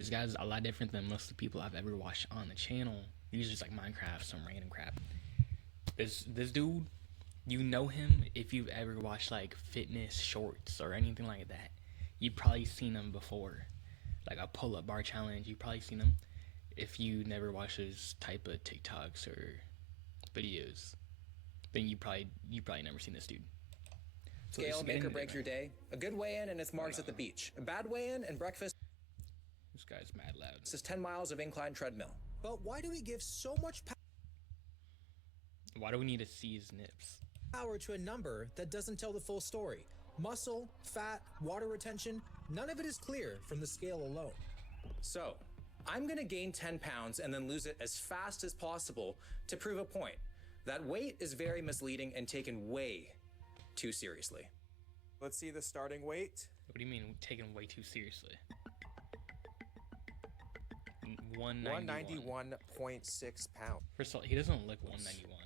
This guy's a lot different than most of the people I've ever watched on the channel. He's just like Minecraft, some random crap. This dude, you know him if you've ever watched like fitness shorts or anything like that. You've probably seen him before, like a pull-up bar challenge. You've probably seen him. If you never watch his type of TikToks or videos, then you probably never seen this dude. So Scale make or break your day. A good weigh-in and it's marks at the beach. A bad weigh-in and breakfast. This guy's mad loud. This is 10 miles of incline treadmill. But why do we give so much Why do we need to see his nips? power to a number that doesn't tell the full story? Muscle, fat, water retention, none of it is clear from the scale alone. So, I'm gonna gain 10 pounds and then lose it as fast as possible to prove a point. That weight is very misleading and taken way too seriously. Let's see the starting weight. What do you mean taken way too seriously? 191. 191.6 pounds. First of all, he doesn't look 191.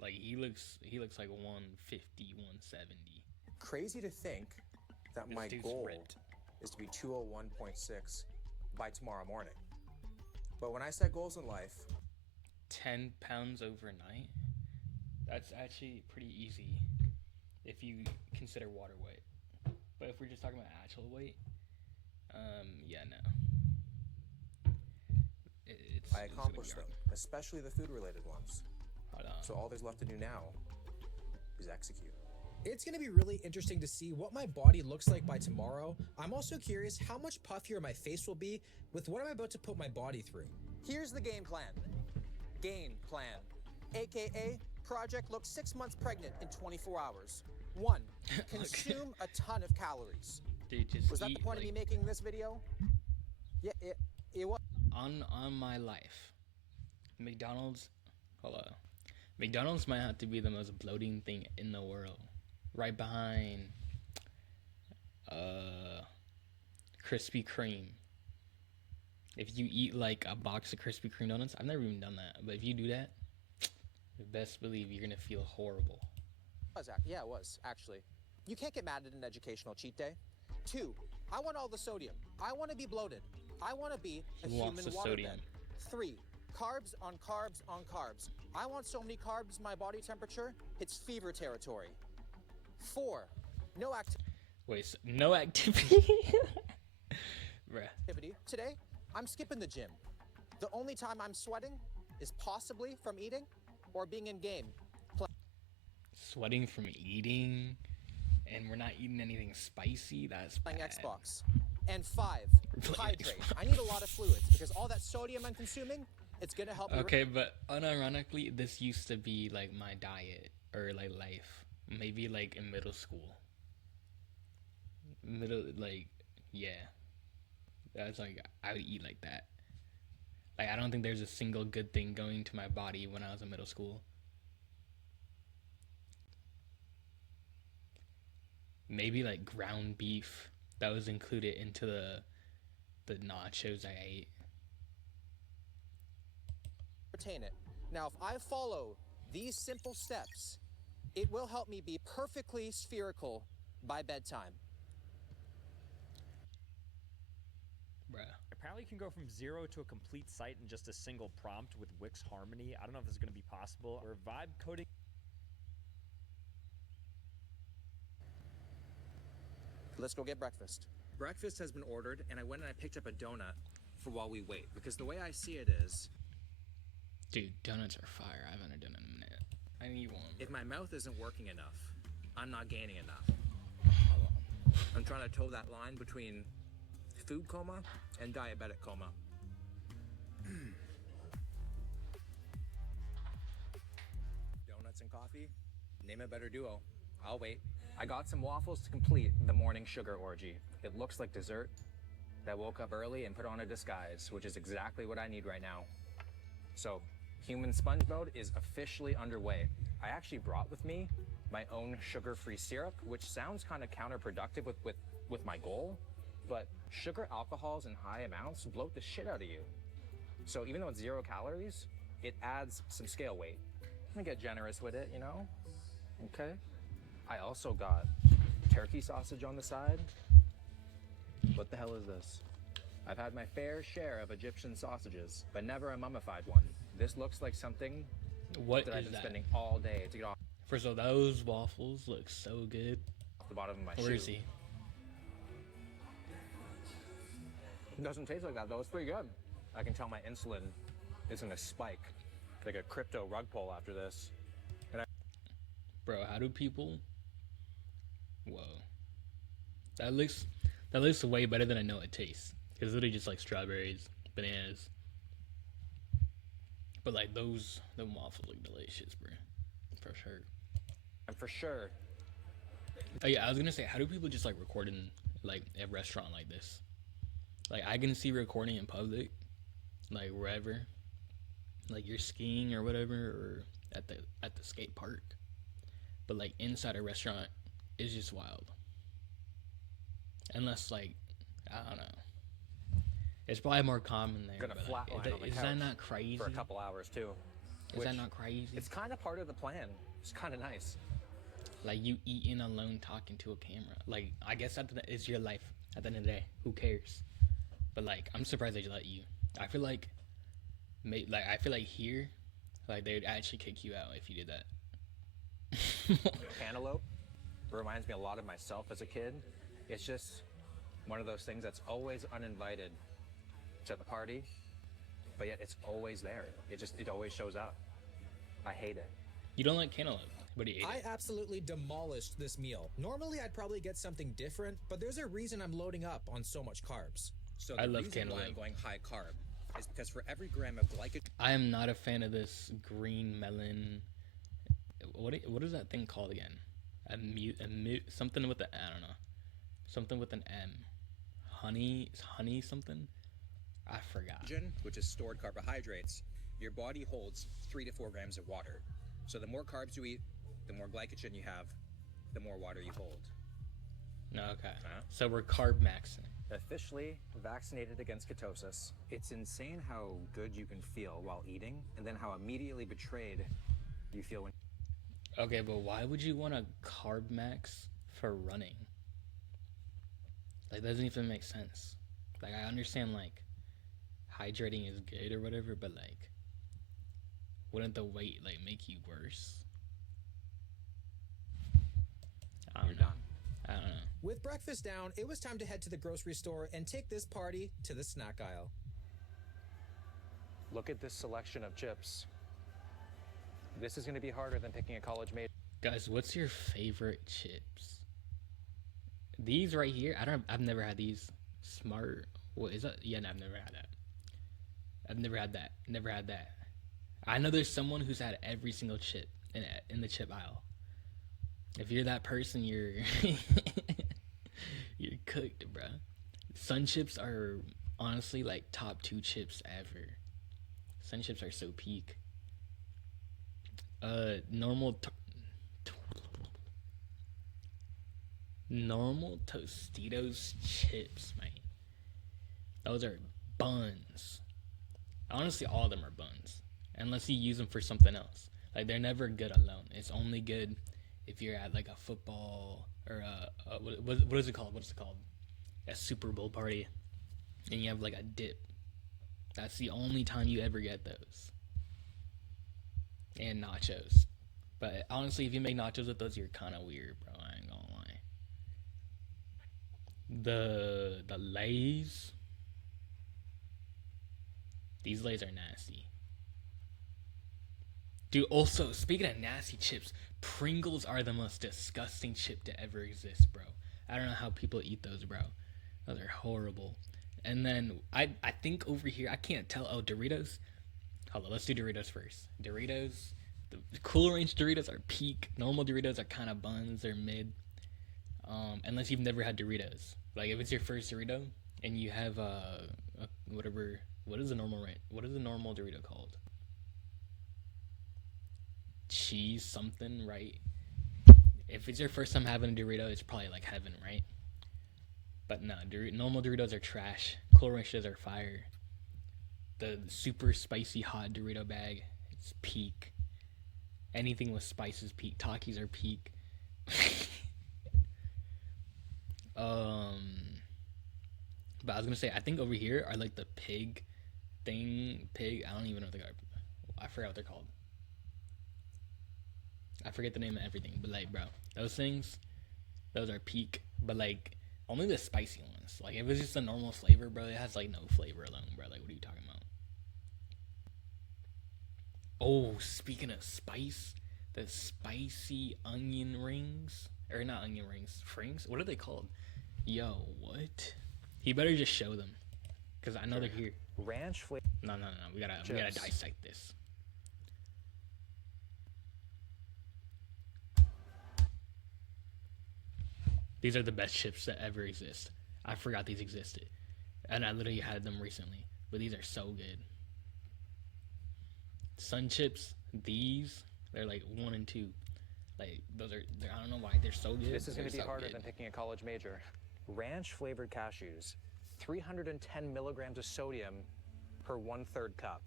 Like he looks like 150, 170. Crazy to think that This my dude's goal ripped. is to be 201.6 by tomorrow morning. But when I set goals in life, 10 pounds overnight? That's actually pretty easy if you consider water weight. But if we're just talking about actual weight, yeah, no. I accomplished them, especially the food-related ones. Hold on. So all there's left to do now is execute. It's going to be really interesting to see what my body looks like by tomorrow. I'm also curious how much puffier my face will be with what I'm about to put my body through. Here's the game plan. Game plan. AKA, project looks 6 months pregnant in 24 hours. 1. Consume a ton of calories. Dude, just Was that the eat, point of me making this video? Yeah, it was. on my life, McDonald's, hold on. McDonald's might have to be the most bloating thing in the world, right behind Krispy Kreme. If you eat like a box of Krispy Kreme donuts, I've never even done that, but if you do that, best believe you're gonna feel horrible. Yeah, it was, actually. You can't get mad at an educational cheat day. 2, I want all the sodium. I want to be bloated. I want to be a Who wants human the waterbed. sodium? 3, carbs on carbs on carbs. I want so many carbs, my body temperature hits fever territory. 4, no Wait, so no activity? Bruh. activity. Today, I'm skipping the gym. The only time I'm sweating is possibly from eating or being in game. Sweating from eating, and we're not eating anything spicy. That's Playing bad. Xbox. And 5, Playing hydrate. Xbox. I need a lot of fluids because all that sodium I'm consuming, it's gonna help me. Okay, but unironically, this used to be like my diet or like life. Maybe like in middle school. Yeah. That's like, I would eat like that. Like, I don't think there's a single good thing going to my body when I was in middle school. Maybe like ground beef that was included into the nachos I ate. Retain it. Now, if I follow these simple steps, it will help me be perfectly spherical by bedtime. Bruh. Apparently you can go from 0 to a complete site in just a single prompt with Wix Harmony. I don't know if this is going to be possible. Or vibe coding. Let's go get breakfast. Breakfast has been ordered, and I went and I picked up a donut for while we wait. Because the way I see it is, Dude, donuts are fire. I haven't had a donut in a minute. I need one. if my mouth isn't working enough, I'm not gaining enough. I'm trying to toe that line between food coma and diabetic coma. Donuts and coffee? Name a better duo. I'll wait. I got some waffles to complete the morning sugar orgy. It looks like dessert. I woke up early and put on a disguise, which is exactly what I need right now. So, human sponge mode is officially underway. I actually brought with me my own sugar-free syrup, which sounds kind of counterproductive with my goal, but sugar alcohols in high amounts bloat the shit out of you. So even though it's 0 calories, it adds some scale weight. I'm gonna get generous with it, you know? Okay. I also got turkey sausage on the side. What the hell is this? I've had my fair share of Egyptian sausages, but never a mummified one. This looks like something What that I've is been that? spending all day to get off First of all, those waffles look so good. the bottom of my Where shoe. is he? It doesn't taste like that though. It's pretty good. I can tell my insulin is gonna spike like a crypto rug pull after this. Bro, how do people... Whoa. That looks way better than I know it tastes. It's literally just like strawberries, bananas. But like those waffles look delicious, bro. For sure. And for sure, Oh yeah, I was gonna say, how do people just like record in like a restaurant like this? Like I can see recording in public, like wherever, like you're skiing or whatever, or at the skate park. But like inside a restaurant is just wild. Unless like, I don't know. It's probably more common there. gonna but, like, flatline on the is couch that not crazy? for a couple hours too. Is that not crazy? It's kind of part of the plan. It's kind of nice. Like you eating alone, talking to a camera. Like I guess it's your life. At the end of the day, who cares? But like, I'm surprised they let you. I feel like here, like they'd actually kick you out if you did that. Cantaloupe reminds me a lot of myself as a kid. It's just one of those things that's always uninvited to the party, but yet it's always there. It always shows up. I hate it. You don't like cantaloupe, but you ate I it. absolutely demolished this meal. Normally, I'd probably get something different, but there's a reason I'm loading up on so much carbs. So I the love reason why cantaloupe. I'm going high carb is because for every gram of glycogen I am not a fan of this green melon. What is that thing called again? Something with I don't know. Something with an M. Honey something? I forgot. which is stored carbohydrates, your body holds 3 to 4 grams of water. So the more carbs you eat, the more glycogen you have, the more water you hold. No, okay. Huh? So we're carb maxing. Officially vaccinated against ketosis. It's insane how good you can feel while eating, and then how immediately betrayed you feel when. Okay, but why would you want to carb max for running? Like, that doesn't even make sense. Like, I understand, like, hydrating is good or whatever, but, like, wouldn't the weight, like, make you worse? I don't know. I don't know. With breakfast down, it was time to head to the grocery store and take this party to the snack aisle. Look at this selection of chips. This is going to be harder than picking a college major. Guys, what's your favorite chips? These right here, I've never had these. Smart, what is that? Yeah, no, I've never had that. I've never had that. Never had that. I know there's someone who's had every single chip in the chip aisle. If you're that person, you're you're cooked, bro. Sun chips are honestly like top 2 chips ever. Sun chips are so peak. Normal Tostitos chips, man. Those are buns. Honestly, all of them are buns, unless you use them for something else. Like, they're never good alone. It's only good if you're at like a football or what is it called? What's it called? A Super Bowl party, and you have like a dip. That's the only time you ever get those. And nachos. But honestly, if you make nachos with those, you're kind of weird, bro. I ain't gonna lie. The Lay's. These Lay's are nasty. Dude, also, speaking of nasty chips, Pringles are the most disgusting chip to ever exist, bro. I don't know how people eat those, bro. Those are horrible. And then, I think over here, I can't tell. Oh, Doritos? Hold on, let's do Doritos first. Doritos, the Cool Range Doritos are peak. Normal Doritos are kind of buns, they're mid. Unless you've never had Doritos. Like, if it's your first Dorito, and you have, whatever, what is the normal Dorito called? Cheese something, right? If it's your first time having a Dorito, it's probably like heaven, right? But no, normal Doritos are trash. Cool Ranches are fire. The super spicy hot Dorito bag, it's peak. Anything with spice is peak. Takis are peak. But I was gonna say, I think over here are like the pig thing. Pig. I don't even know what they are. I forgot what they're called. I forget the name of everything. But like, bro, those things, those are peak. But like, only the spicy ones. Like, if it's just a normal flavor, bro, it has like no flavor alone, bro. Like, what are you talking about? Oh, speaking of spice, the spicy onion rings, or not onion rings, frings. What are they called? Yo, what? He better just show them, cause I know they're here. Ranch flavor. No. We gotta dissect this. These are the best chips that ever exist. I forgot these existed, and I literally had them recently. But these are so good. Sun chips. These, they're like 1 and 2. Like those are. I don't know why they're so good. This is going to be so harder good. than picking a college major. Ranch flavored cashews. 310 milligrams of sodium per 1/3 cup.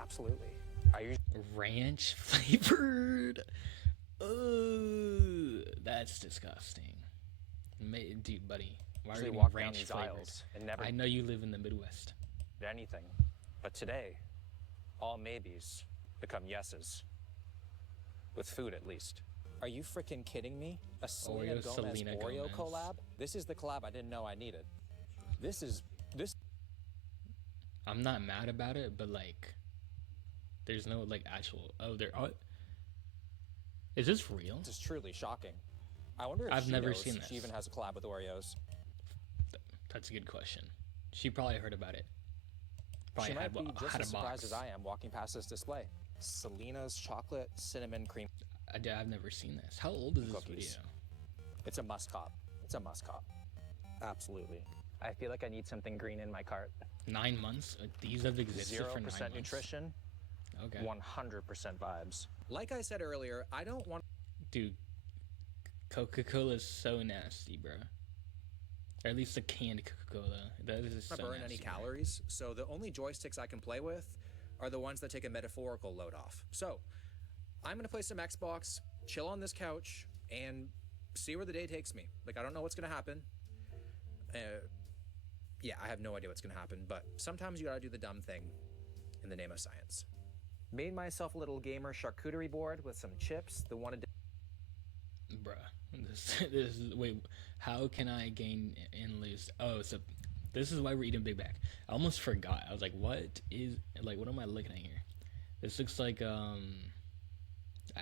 Absolutely. Are you Ranch flavored. Oh, that's disgusting. Dude, buddy, why are usually you walk down ranch these flavored? aisles and never I know you live in the Midwest. did anything? But today, all maybes become yeses. With food, at least. Are you freaking kidding me? A Selena Gomez Selena Oreo Gomez. collab? This is the collab I didn't know I needed. This. I'm not mad about it, but like, there's no like actual. Oh, there are. Is this real? This is truly shocking. I wonder if I've she never knows seen she this. even has a collab with Oreos. That's a good question. She probably heard about it. She might be just had as a surprised box. as I am walking past this display. Selena's chocolate cinnamon cream. I've never seen this. How old is this Cookies. video? It's a must cop. It's a must cop. Absolutely. I feel like I need something green in my cart. 9 months. These have existed for 9 0% months. nutrition, Okay. 100% vibes. Like I said earlier, I don't want Dude, Coca-Cola is so nasty, bro. Or at least the canned Coca-Cola. That is so to burn any nasty, bro. calories, so the only joysticks I can play with are the ones that take a metaphorical load off. So, I'm gonna play some Xbox, chill on this couch, and see where the day takes me. Like, I don't know what's gonna happen. Yeah, I have no idea what's gonna happen, but sometimes you gotta do the dumb thing in the name of science. Made myself a little gamer charcuterie board with some chips. The one Bruh. This is, wait, how can I gain and lose? Oh, so this is why we're eating Big Mac. I almost forgot. I was like, what am I looking at here? This looks like, I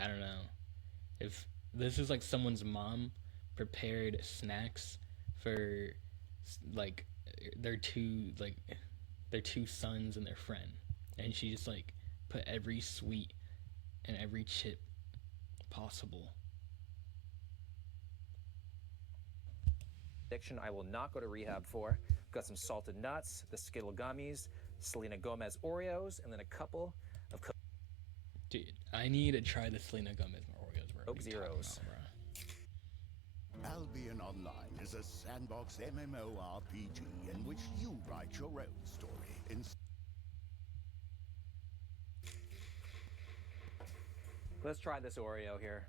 don't know. If this is like someone's mom prepared snacks for like their two sons and their friend. And she just like put every sweet and every chip possible. addiction I will not go to rehab for. Got some salted nuts, the Skittle gummies, Selena Gomez Oreos, and then a couple of Dude, I need to try the Selena Gomez Oreos, bro. Coke What are you talking Zeros. about, bro? Albion Online is a sandbox MMORPG in which you write your own story. Let's try this Oreo here.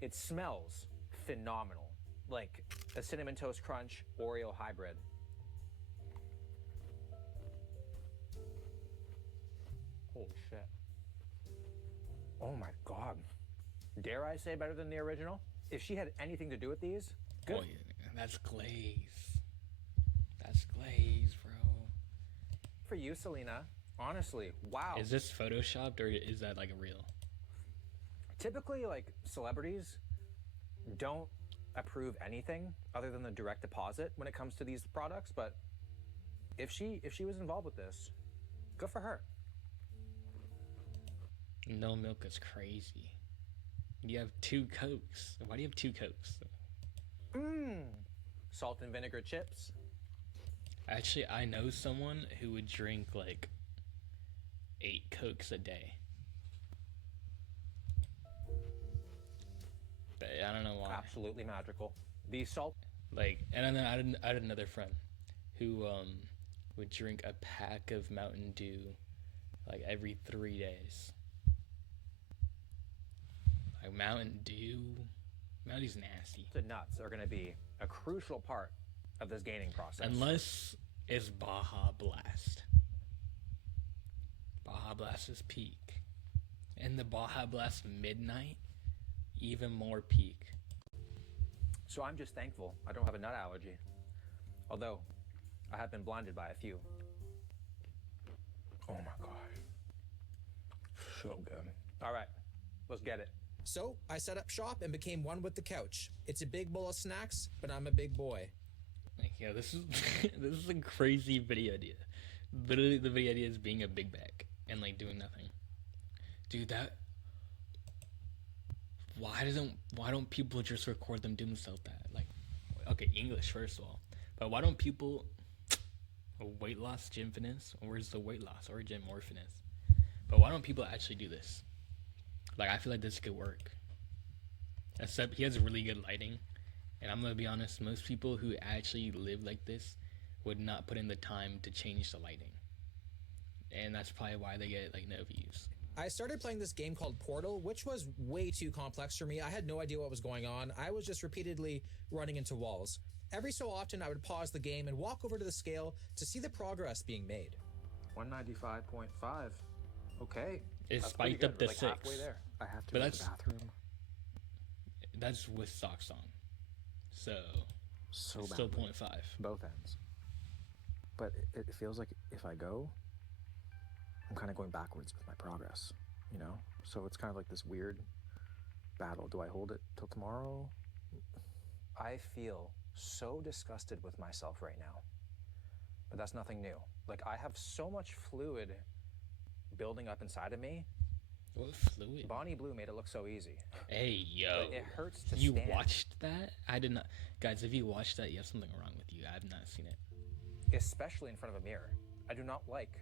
It smells phenomenal. Like a Cinnamon Toast Crunch Oreo hybrid. Holy shit. Oh my god. Dare I say better than the original? If she had anything to do with these, good. Oh, yeah, that's glaze. That's glaze, bro. For you, Selena. Honestly, wow. Is this photoshopped or is that like a real? Typically, like, celebrities don't approve anything other than the direct deposit when it comes to these products, but if she was involved with this, good for her. No milk is crazy. You have 2 Cokes. Why do you have 2 Cokes? Salt and vinegar chips. Actually, I know someone who would drink like 8 Cokes a day. But I don't know why. Absolutely magical. The salt. Like, and then I had another friend who would drink a pack of Mountain Dew like every 3 days. Like Mountain Dew's nasty. The nuts are going to be a crucial part of this gaining process. Unless it's Baja Blast. Baja Blast is peak. And the Baja Blast midnight, even more peak. So I'm just thankful I don't have a nut allergy. Although, I have been blinded by a few. Oh my gosh. So good. All right, let's get it. So I set up shop and became one with the couch. It's a big bowl of snacks, but I'm a big boy. Like, yeah, this is this is a crazy video idea. Literally, the video idea is being a big bag and like doing nothing. Dude, that. Why don't people just record them doing stuff that like, okay, English first of all, but why don't people weight loss gym fitness? Or where's the weight loss or gym more fitness? But why don't people actually do this? Like, I feel like this could work. Except he has really good lighting. And I'm going to be honest, most people who actually live like this would not put in the time to change the lighting. And that's probably why they get, like, no views. I started playing this game called Portal, which was way too complex for me. I had no idea what was going on. I was just repeatedly running into walls. Every so often, I would pause the game and walk over to the scale to see the progress being made. 195.5. Okay. It's That's pretty spiked up good. to We're, like, 6. halfway there. I have to But go to that's- the bathroom That's with socks on. So, so it's still badly. 0.5. Both ends. But it feels like if I go, I'm kind of going backwards with my progress, you know? So it's kind of like this weird battle. Do I hold it till tomorrow? I feel so disgusted with myself right now. But that's nothing new. Like, I have so much fluid building up inside of me. What fluid? Bonnie Blue made it look so easy. Hey, yo. But it hurts to You stand. watched that? I did not. Guys, if you watched that, you have something wrong with you. I have not seen it. Especially in front of a mirror. I do not like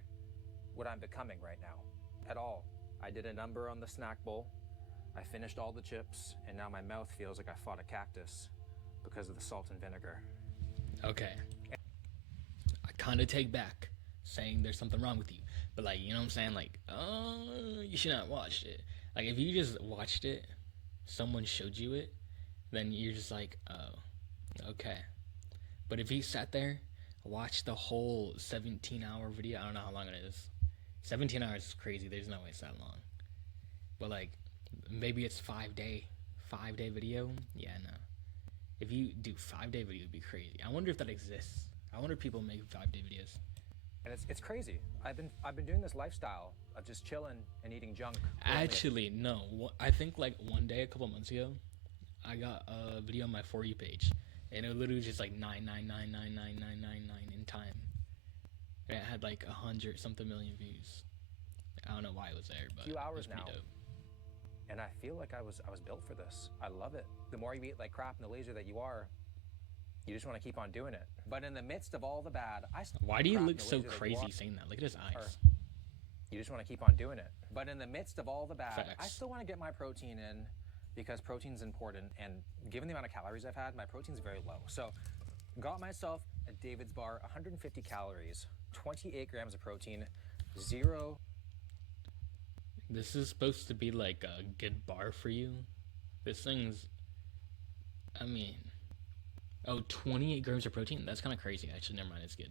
what I'm becoming right now at all. I did a number on the snack bowl. I finished all the chips, and now my mouth feels like I fought a cactus because of the salt and vinegar. Okay. I kind of take back saying there's something wrong with you. But, like, you know what I'm saying? Like, oh, you should not watch it. Like, if you just watched it, someone showed you it, then you're just like, oh, okay. But if you sat there, watched the whole 17-hour video, I don't know how long it is. 17 hours is crazy. There's no way it's that long. But, like, maybe it's 5-day video. Yeah, no. If you do 5-day video, it'd be crazy. I wonder if that exists. I wonder if people make 5-day videos. And it's crazy. I've been doing this lifestyle of just chilling and eating junk. Actually, no. I think like one day, a couple months ago, I got a video on my For You page, and it literally was just like 9999999 in time. And it had like 100-something million views. I don't know why it was there, but Few hours it was pretty now. dope. And I feel like I was built for this. I love it. The more you eat like crap and the lazier that you are, you just want to keep on doing it. But in the midst of all the bad, Why do you crap look and the so lazier that you crazy are, saying that? Look at his eyes. you just want to keep on doing it. But in the midst of all the bad, I Facts. still want to get my protein in because protein's important. And given the amount of calories I've had, my protein's very low. So got myself a David's bar, 150 calories, 28 grams of protein, 0. This is supposed to be like a good bar for you. This thing's, I mean, 28 grams of protein? That's kind of crazy. Actually, never mind. It's good.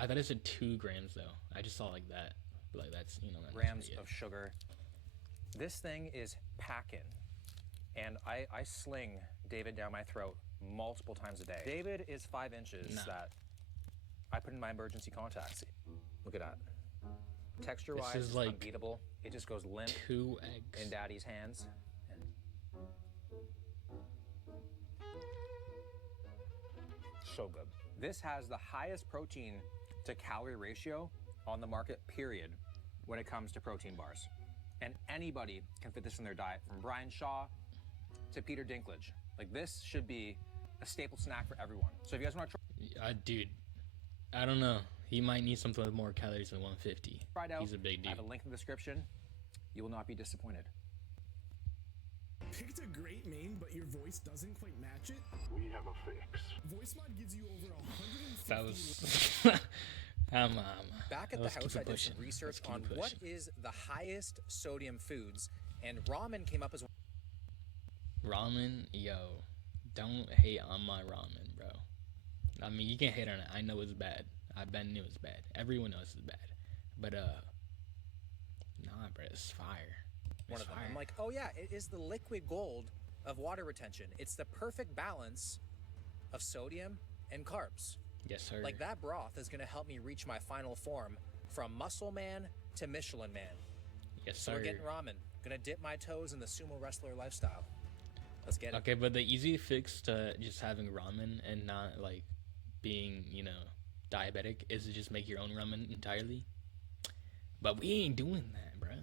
I thought it said 2 grams though. I just saw like that. But like that's, you know, that's grams pretty good. of sugar. This thing is packing. And I sling David down my throat multiple times a day. David is 5 inches Nah. that I put in my emergency contacts. Look at that. Texture-wise, This is it's like unbeatable. It just goes limp 2 eggs. in Daddy's hands. So good. This has the highest protein to calorie ratio on the market, period, when it comes to protein bars. And anybody can fit this in their diet, from Brian Shaw to Peter Dinklage. Like, this should be a staple snack for everyone. So if you guys want to Dude, I don't know. He might need something with more calories than 150. try it out, He's a big I dude. have a link in the description. You will not be disappointed. Picked a great main, but your voice doesn't quite match it? We have a fix. Voice mod gives you over 150. That was. Back at the let's keep house, it I did pushing. some research Let's keep on it what pushing. is the highest sodium foods, and ramen came up as Ramen, yo, don't hate on my ramen, bro. I mean, you can hate on it. I know it's bad. I been knew it's bad. Everyone knows it's bad. But nah, bro, it's fire. One of them. I'm like, oh yeah, it is the liquid gold of water retention. It's the perfect balance of sodium and carbs. Yes, sir. Like that broth is gonna help me reach my final form from muscle man to Michelin man. Yes, So sir. we're getting ramen. Gonna dip my toes in the sumo wrestler lifestyle. Let's get it. Okay, but the easy fix to just having ramen and not like being, you know, diabetic is to just make your own ramen entirely. But we ain't doing that, bruh.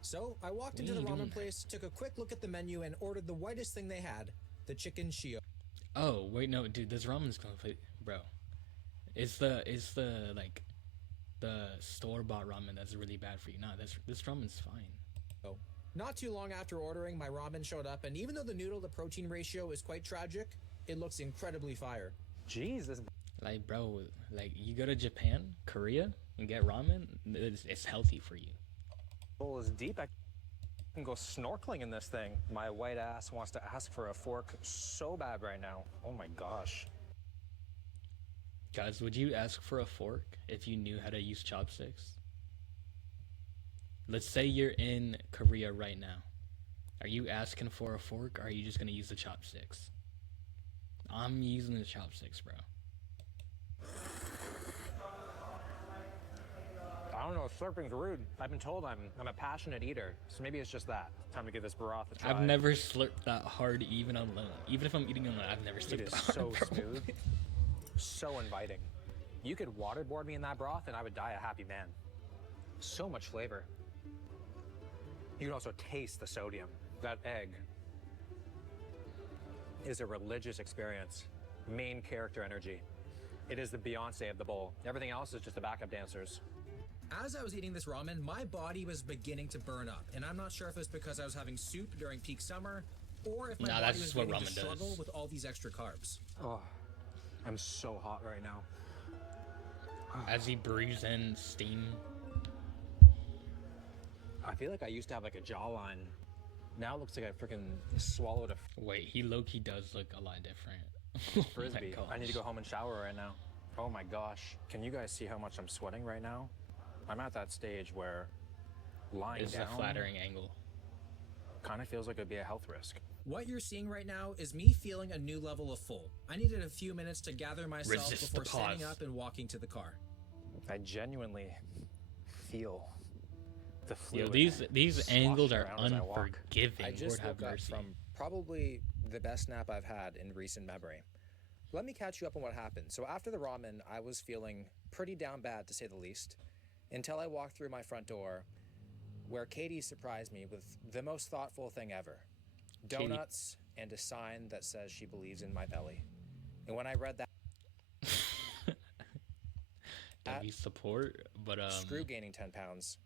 So I walked into the ramen place, took a quick look at the menu, and ordered the whitest thing they had, the chicken shio. Oh wait, no, dude, this ramen's complete, bro. It's the like the store-bought ramen that's really bad for you. Nah, this ramen's fine. Not too long after ordering, my ramen showed up, and even though the noodle to protein ratio is quite tragic, it looks incredibly fire. Jesus. Like, bro, like you go to Japan, Korea, and get ramen, it's healthy for you. Bowl is deep. I can go snorkeling in this thing. My white ass wants to ask for a fork so bad right now. Oh my gosh. Guys, would you ask for a fork if you knew how to use chopsticks? Let's say you're in Korea right now. Are you asking for a fork, or are you just gonna use the chopsticks? I'm using the chopsticks, bro. I don't know, slurping's rude. I've been told I'm a passionate eater, so maybe it's just that. Time to give this broth a try. I've never slurped that hard, even alone. Even if I'm eating alone, I've never It slurped is that hard, so bro. smooth, so inviting. You could waterboard me in that broth and I would die a happy man. So much flavor. You can also taste the sodium. That egg is a religious experience. Main character energy. It is the Beyonce of the bowl. Everything else is just the backup dancers. As I was eating this ramen, my body was beginning to burn up, and I'm not sure if it's because I was having soup during peak summer, or if my Nah, body that's was just what beginning to ramen struggle does. with all these extra carbs. Oh, I'm so hot right now. As he breathes in steam. I feel like I used to have like a jawline. Now it looks like I freaking swallowed a Wait, he low-key does look a lot different. Oh my frisbee. I need to gosh. go home and shower right now. Oh my gosh. Can you guys see how much I'm sweating right now? I'm at that stage where lying It's down a flattering angle. kind of feels like it'd be a health risk. What you're seeing right now is me feeling a new level of full. I needed a few minutes to gather myself Resist the before standing pause. up and walking to the car. I genuinely feel the Yo, fluid these sloshing angles are around as I walk. unforgiving. I just Lord have woke up mercy. from probably the best nap I've had in recent memory. Let me catch you up on what happened. So after the ramen, I was feeling pretty down bad, to say the least, until I walked through my front door, where Katie surprised me with the most thoughtful thing ever. Katie. Donuts and a sign that says she believes in my belly. And when I read that, W support, but screw gaining 10 pounds.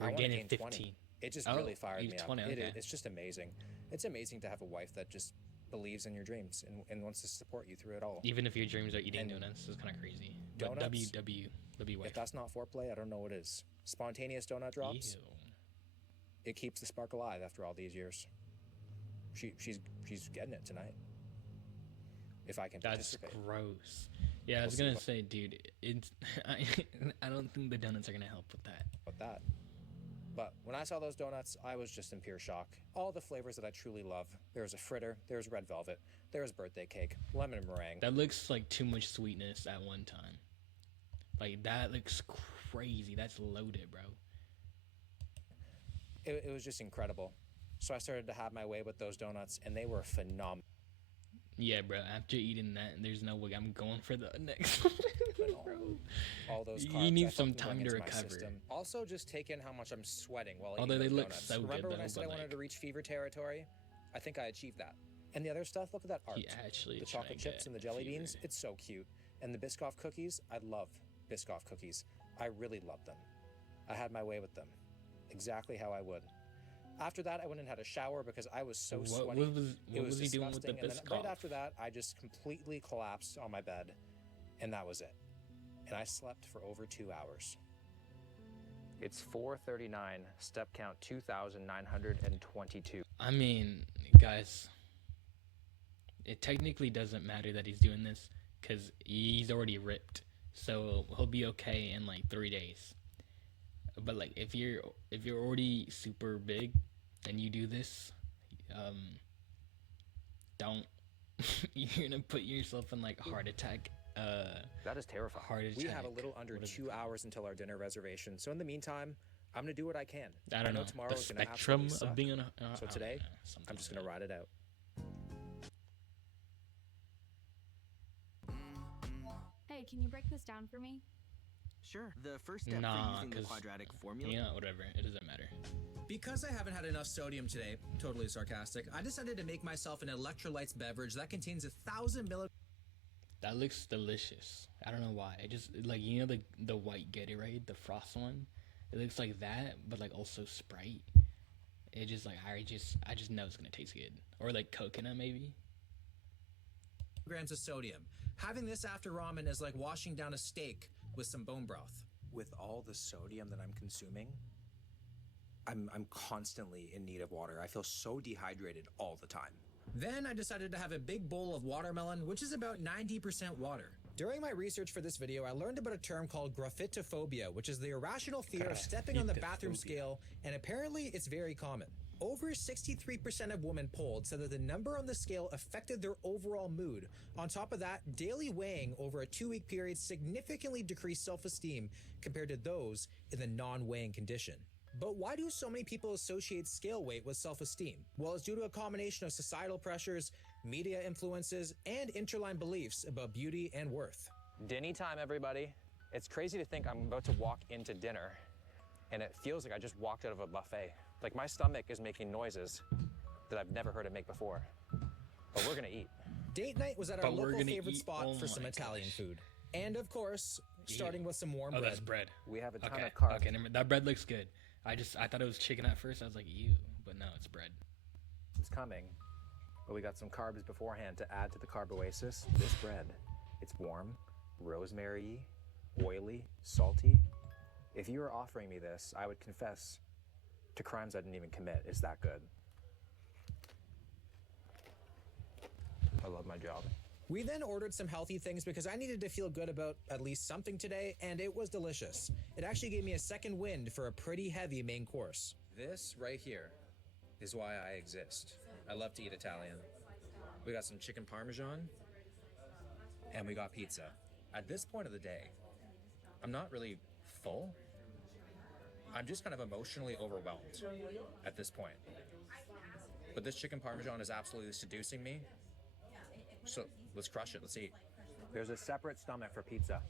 I we're wanna gaining gain 15. 20. It just Oh, really fired you me 20, up. okay. It's just amazing. It's amazing to have a wife that just believes in your dreams and wants to support you through it all. Even if your dreams are eating And donuts, it's kind of crazy. But donuts? W wife. If that's not foreplay, I don't know what is. Spontaneous donut drops. Ew. It keeps the spark alive after all these years. She's getting it tonight. If I can That's participate. gross. Yeah, I was see gonna what- say, dude, it's I don't think the donuts are gonna help with that. About that. But when I saw those donuts, I was just in pure shock. All the flavors that I truly love. There was a fritter, there was red velvet, there was birthday cake, lemon meringue. That looks like too much sweetness at one time. Like that looks crazy. That's loaded, bro. It was just incredible. So I started to have my way with those donuts, and they were phenomenal. Yeah, bro. After eating that, there's no way I'm going for the next one, bro. All those You carbs need I some fucking bring time to into my recover. system. Also, just take in how much I'm sweating while Although eating they those look donuts. so good, Remember when I though, said I but, wanted like- to reach fever territory? I think I achieved that. And the other stuff, look at that art. He actually The is trying chocolate to chips get and the jelly fever. beans, it's so cute. And the Biscoff cookies, I love Biscoff cookies. I really love them. I had my way with them. Exactly how I would. After that, I went and had a shower because I was so What sweaty. was It what was he doing with the disgusting, and then right Biscoff? after that, I just completely collapsed on my bed, and that was it. And I slept for over 2 hours. It's 4:39. Step count 2,922. I mean, guys, it technically doesn't matter that he's doing this because he's already ripped, so he'll be okay in like 3 days. But like if you're already super big and you do this, don't you're gonna put yourself in like heart attack. That is terrifying. Heart We have a attack. little under What is 2 hours until our dinner reservation. So in the meantime, I'm gonna do what I can. I don't know. tomorrow The is gonna spectrum absolutely suck. of being on a. So I don't today, know, something I'm just like gonna that. ride it out. Hey, can you break this down for me? Sure. The first step Nah, for using the 'cause, quadratic formula. Yeah, whatever. It doesn't matter. Because I haven't had enough sodium today, totally sarcastic, I decided to make myself an electrolytes beverage that contains 1,000 milligrams. That looks delicious. I don't know why. It just like the white Gatorade, the frost one. It looks like that, but like also Sprite. It just like I just know it's gonna taste good. Or like coconut maybe. Grams of sodium. Having this after ramen is like washing down a steak with some bone broth. With all the sodium that I'm consuming, I'm constantly in need of water. I feel so dehydrated all the time. Then I decided to have a big bowl of watermelon, which is about 90% water. During my research for this video, I learned about a term called graffitophobia, which is the irrational fear of stepping on the bathroom scale, and apparently it's very common. Over 63% of women polled said that the number on the scale affected their overall mood. On top of that, daily weighing over a 2-week period significantly decreased self-esteem compared to those in the non-weighing condition. But why do so many people associate scale weight with self-esteem? Well, it's due to a combination of societal pressures, media influences, and interline beliefs about beauty and worth. Dinny time, everybody. It's crazy to think I'm about to walk into dinner, and it feels like I just walked out of a buffet. Like my stomach is making noises that I've never heard it make before. But we're gonna eat. Date night was at our But we're local gonna favorite eat- spot oh for some my Italian gosh. food. And of course, starting with some warm Oh, bread. that's bread. We have a ton Okay. of carbs. Okay. That bread looks good. I thought it was chicken at first. I was like, ew, but no, it's bread. It's coming, but we got some carbs beforehand to add to the carb oasis. This bread, it's warm, rosemary, oily, salty. If you were offering me this, I would confess to crimes I didn't even commit. It's that good. I love my job. We then ordered some healthy things because I needed to feel good about at least something today, and it was delicious. It actually gave me a second wind for a pretty heavy main course. This right here is why I exist. I love to eat Italian. We got some chicken parmesan, and we got pizza. At this point of the day, I'm not really full. I'm just kind of emotionally overwhelmed at this point. But this chicken parmesan is absolutely seducing me. So let's crush it. Let's eat. There's a separate stomach for pizza.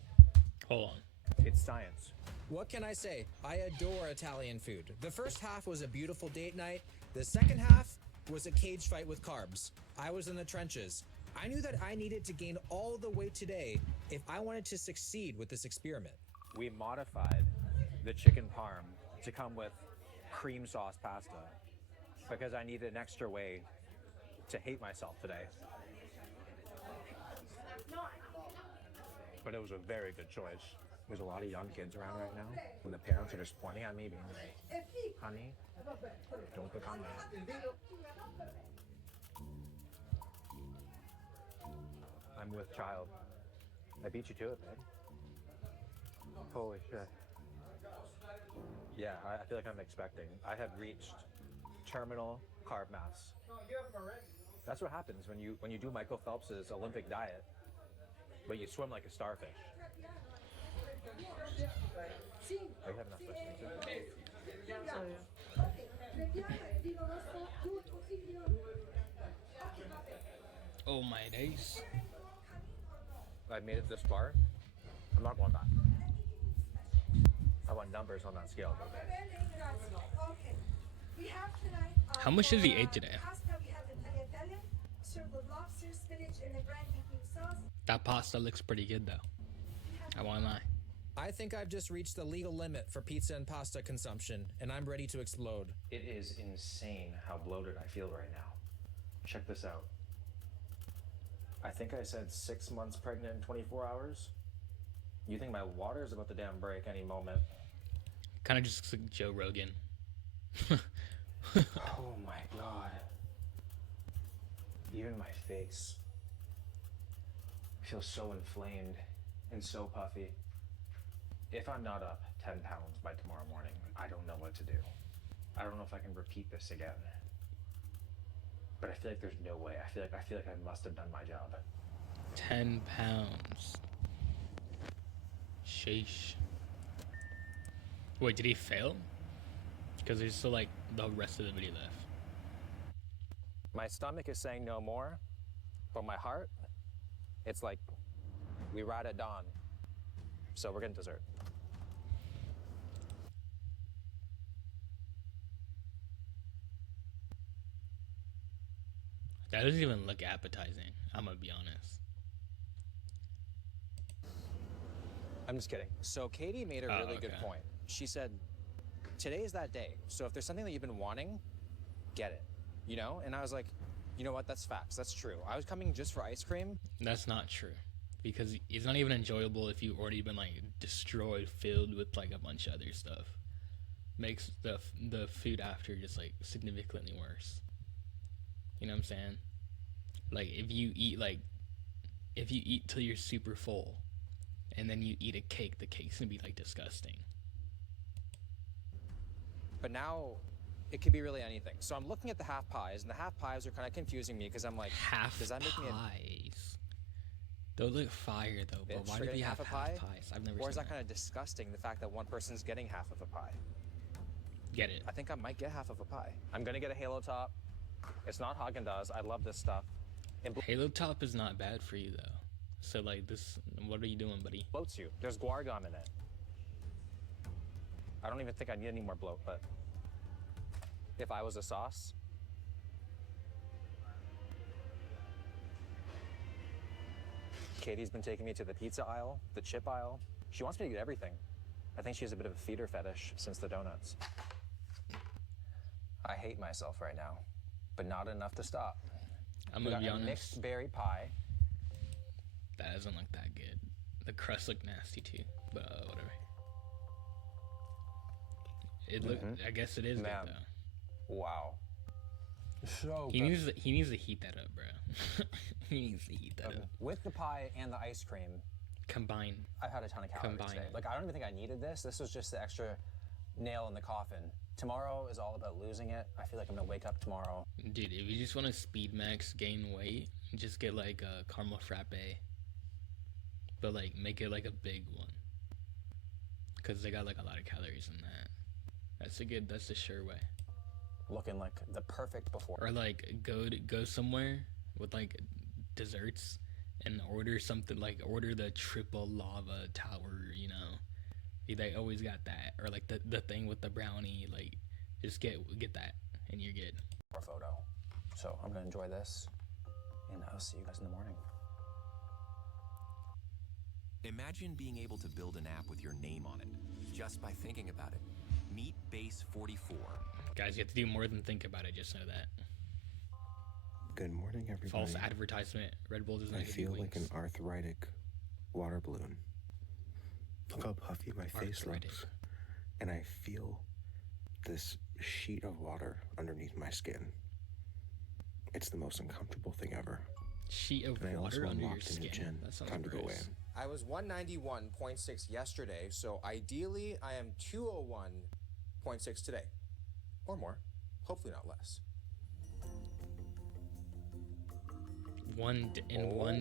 Hold on. It's science. What can I say? I adore Italian food. The first half was a beautiful date night. The second half was a cage fight with carbs. I was in the trenches. I knew that I needed to gain all the weight today if I wanted to succeed with this experiment. We modified the chicken parm to come with cream sauce pasta because I needed an extra way to hate myself today. But it was a very good choice. There's a lot of young kids around right now, and the parents are just pointing at me being like, honey, don't become that. I'm with child. I beat you to it, babe. Holy shit. Yeah, I feel like I'm expecting. I have reached terminal carb mass. That's what happens when you do Michael Phelps's Olympic diet, but you swim like a starfish. I have enough listening Oh my days. I made it this far. I'm not going back. I want numbers on that scale. How much did he eat today? That pasta looks pretty good though. I won't lie. I think I've just reached the legal limit for pizza and pasta consumption, and I'm ready to explode. It is insane how bloated I feel right now. Check this out. I think I said 6 months pregnant in 24 hours. You think my water is about to damn break any moment? Kind of just looks like Joe Rogan. Oh my god. Even my face feel so inflamed and so puffy. If I'm not up 10 pounds by tomorrow morning, I don't know what to do. I don't know if I can repeat this again. But I feel like there's no way. I feel like I must have done my job. 10 pounds. Sheesh. Wait, did he fail? Because there's still like the rest of the video left. My stomach is saying no more, but my heart, it's like we ride at dawn. So we're getting dessert. That doesn't even look appetizing, I'm gonna be honest. I'm just kidding. So Katie made a really good point. She said, today is that day. So if there's something that you've been wanting, get it, you know? And I was like, you know what? That's facts. That's true. I was coming just for ice cream. That's not true. Because it's not even enjoyable if you've already been like destroyed, filled with like a bunch of other stuff. Makes the food after just like significantly worse. You know what I'm saying? Like if you eat till you're super full and then you eat a cake, the cake's gonna be like disgusting. But now it could be really anything. So I'm looking at the half pies, and the half pies are kind of confusing me because I'm like, does that make me pies? Those look fire though, but why do they have half pies? I've never seen that. Or is that kind of disgusting, the fact that one person's getting half of a pie? Get it. I think I might get half of a pie. I'm gonna get a Halo Top. It's not Haagen-Dazs. I love this stuff. Halo Top is not bad for you though. So like this, what are you doing, buddy? Bloats you. There's guar gum in it. I don't even think I need any more bloat, but if I was a sauce, Katie's been taking me to the pizza aisle, the chip aisle. She wants me to get everything. I think she has a bit of a feeder fetish since the donuts. I hate myself right now, but not enough to stop. I'm gonna be honest. Mixed berry pie. That doesn't look that good. The crust looked nasty too, but whatever. It look. I guess it is good though. Wow. So he needs to heat that up, bro. He needs to heat that up. With the pie and the ice cream combined. I've had a ton of calories today. Like I don't even think I needed this. This was just the extra nail in the coffin. Tomorrow is all about losing it. I feel like I'm gonna wake up tomorrow. Dude, if you just want to speed max gain weight, just get like a caramel frappe, but like make it like a big one, cause they got like a lot of calories in that. That's a sure way. Looking like the perfect before. Or like go somewhere with like desserts and order something like order the triple lava tower, you know. They always got that, or like the thing with the brownie. Like just get that and you're good. Or photo. So I'm gonna enjoy this, and I'll see you guys in the morning. Imagine being able to build an app with your name on it just by thinking about it. Meet Base 44. Guys, you have to do more than think about it. Just know that. Good morning, everybody. False advertisement. Red Bull does not. I feel like an arthritic water balloon. Look how puffy my face looks. And I feel this sheet of water underneath my skin. It's the most uncomfortable thing ever. Sheet of water under your skin? That sounds Time to go in. I was 191.6 yesterday, so ideally I am 201.6 today. Or more. Hopefully not less. One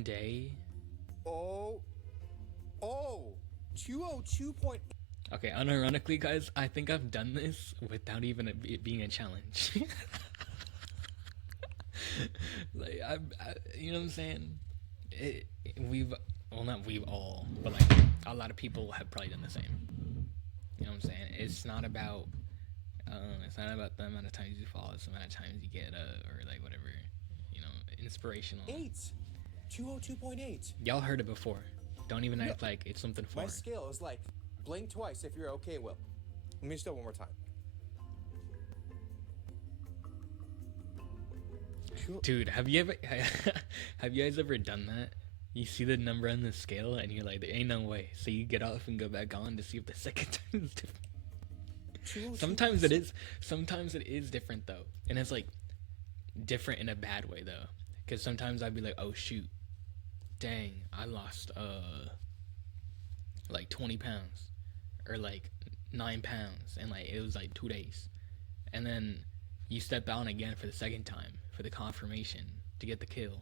day? Oh, 202. Okay, unironically, guys, I think I've done this without even it being a challenge. Like, you know what I'm saying? Not we've all, but like a lot of people have probably done the same. You know what I'm saying? It's not about the amount of times you fall, it's the amount of times you get or like whatever, you know, inspirational. 202.8. Y'all heard it before. Don't even act like it's something foreign. My scale is like blink twice if you're okay, Will. Let me just do it one more time. Dude, have you guys ever done that? You see the number on the scale and you're like, there ain't no way. So you get off and go back on to see if the second time is different. Sometimes it is different though. And it's like different in a bad way though. Because sometimes I'd be like, oh shoot. dang, I lost like 20 pounds or like 9 pounds, and like it was like 2 days. And then you step out again for the second time for the confirmation to get the kill,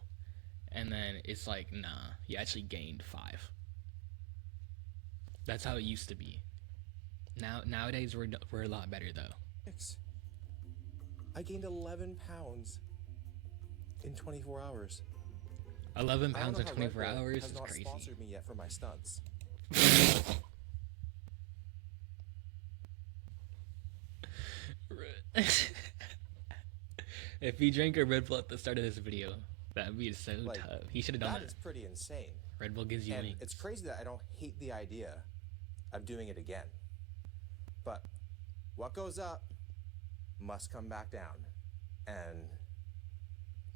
and then it's like, nah, you actually gained 5. That's how it used to be. Nowadays we're a lot better though. I gained 11 pounds in 24 hours. 11 pounds in I don't know how 24 Red Bull hours has is not crazy. sponsored me yet for my stunts. If he drank a Red Bull at the start of this video, that would be so Like, tough. He should have done That that. is pretty insane. Red Bull gives you And wings. it's crazy that I don't hate the idea of doing it again. But what goes up must come back down. And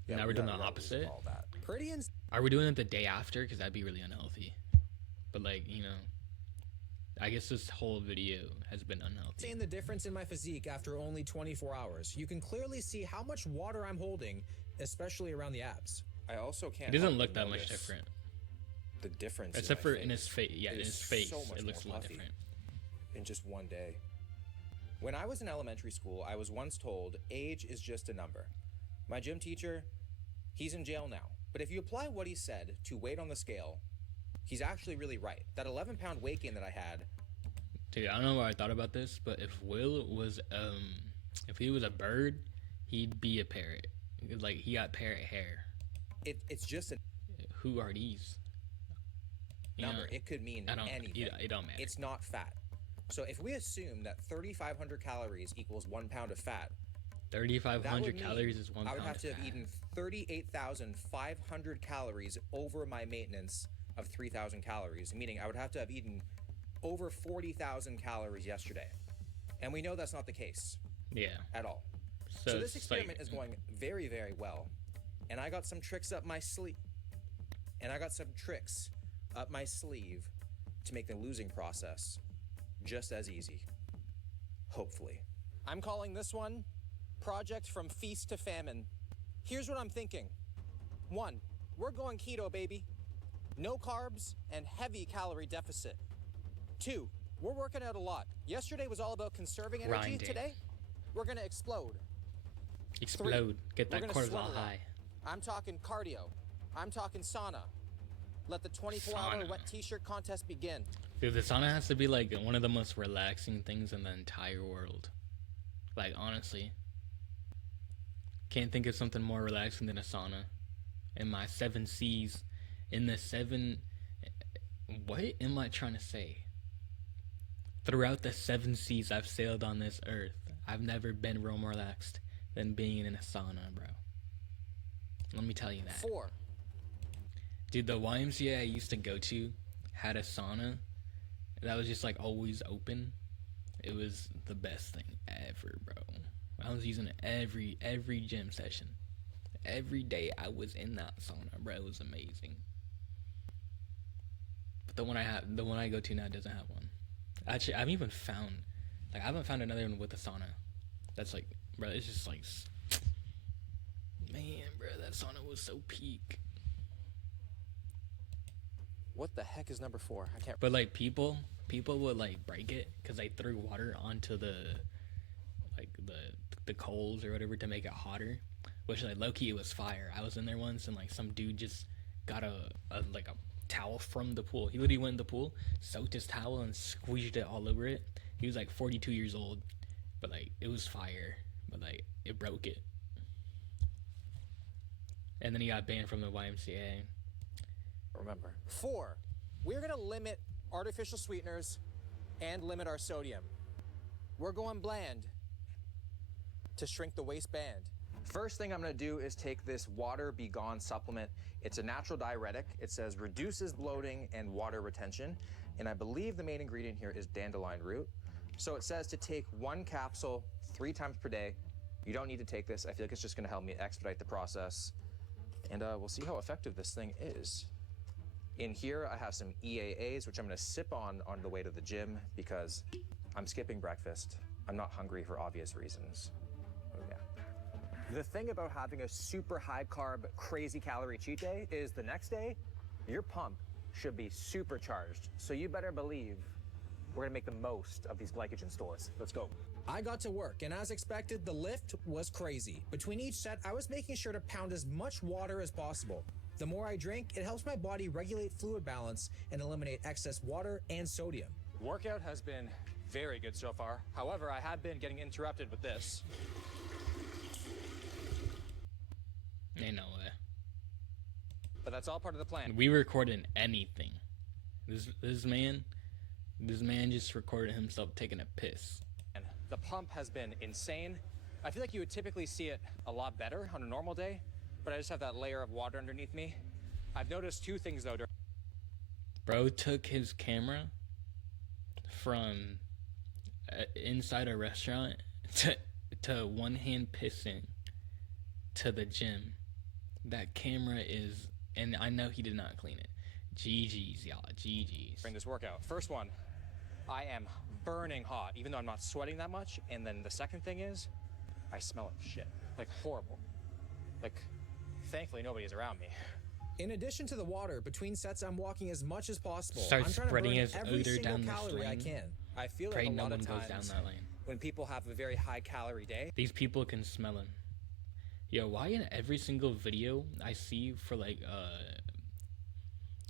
yeah, Now we're we doing gotta the lose opposite. all that. Pretty insane. Are we doing it the day after? Because that'd be really unhealthy. But like, you know, I guess this whole video has been unhealthy. Seeing the difference in my physique after only 24 hours. You can clearly see how much water I'm holding, especially around the abs. I also can't. He doesn't help look but that much notice different. The difference, Except in my for in his face. Yeah, It in is his face, so much it looks a more lot puffy different. in just one day. When I was in elementary school, I was once told age is just a number. My gym teacher, he's in jail now. But if you apply what he said to weight on the scale, he's actually really right. That 11-pound weight gain that I had. Dude, I don't know what I thought about this, but if Will was if he was a bird, he'd be a parrot. Like, he got parrot hair. It's just a Who are these? You number. know, It could mean anything. It don't matter. It's not fat. So if we assume that 3,500 calories equals 1 pound of fat, 3,500 calories is 1 I would pound have of to fat. have eaten 38,500 calories over my maintenance of 3,000 calories, meaning I would have to have eaten over 40,000 calories yesterday. And we know that's not the case. Yeah. At all. So So this it's like- experiment is going very, very well. And I got some tricks up my sleeve. To make the losing process just as easy. Hopefully. I'm calling this one Project From Feast to Famine. Here's what I'm thinking. 1, we're going keto, baby. No carbs and heavy calorie deficit. 2, we're working out a lot. Yesterday was all about conserving energy. Grinding. Today, we're gonna explode. Explode. Get We're that gonna swim a cortisol lot. high. I'm talking cardio. I'm talking sauna. Let the 24-hour Sauna. wet t-shirt contest begin. Dude, the sauna has to be like one of the most relaxing things in the entire world. Like, honestly. Can't think of something more relaxing than a sauna. In my 7 C's. In the 7... What am I trying to say? Throughout the 7 C's I've sailed on this earth, I've never been real more relaxed than being in a sauna, bro. Let me tell you that. 4, Dude, the YMCA I used to go to had a sauna that was just like always open. It was the best thing ever, bro. I was using it every gym session. Every day I was in that sauna, bro. It was amazing. But the one I go to now doesn't have one. Actually, I haven't found another one with a sauna. That's like, bro, it's just like, man, bro, that sauna was so peak. what the heck is number 4? I can't. But like people would like break it because they threw water onto the coals or whatever to make it hotter. Which like low key it was fire. I was in there once and like some dude just got a towel from the pool. He literally went in the pool, soaked his towel and squeezed it all over it. He was like 42 years old, but like it was fire. But like it broke it. And then he got banned from the YMCA. Remember. 4, we're gonna limit artificial sweeteners and limit our sodium. We're going bland to shrink the waistband. First thing I'm gonna do is take this Water Be Gone supplement. It's a natural diuretic. It says reduces bloating and water retention. And I believe the main ingredient here is dandelion root. So it says to take 1 capsule 3 times per day. You don't need to take this. I feel like it's just gonna help me expedite the process. And we'll see how effective this thing is. In here, I have some EAAs, which I'm gonna sip on the way to the gym because I'm skipping breakfast. I'm not hungry for obvious reasons. Oh yeah. The thing about having a super high carb, crazy calorie cheat day is the next day, Your pump should be supercharged, so you better believe we're gonna make the most of these glycogen stores. Let's go. I got to work, and as expected, the lift was crazy. Between each set, I was making sure to pound as much water as possible. The more I drink, it helps my body regulate fluid balance and eliminate excess water and sodium. Workout has been very good so far. However, I have been getting interrupted with this. Ain't no way. But that's all part of the plan. We recording anything. This man just recorded himself taking a piss. And the pump has been insane. I feel like you would typically see it a lot better on a normal day, but I just have that layer of water underneath me. I've noticed two things though. Bro took his camera from inside a restaurant to one hand pissing to the gym. That camera is, and I know he did not clean it. GG's, y'all. GG's. During this workout. First one, I am burning hot, even though I'm not sweating that much. And then the second thing is, I smell like shit. Like horrible. Like, thankfully nobody's around me. In addition to the water, between sets, I'm walking as much as possible. Start I'm trying spreading to his burn every odor single down this calorie I lane. can. I feel Pray like a no lot one of goes times down that lane. when people have a very high calorie day, These people can smell him. Yo, why in every single video I see for like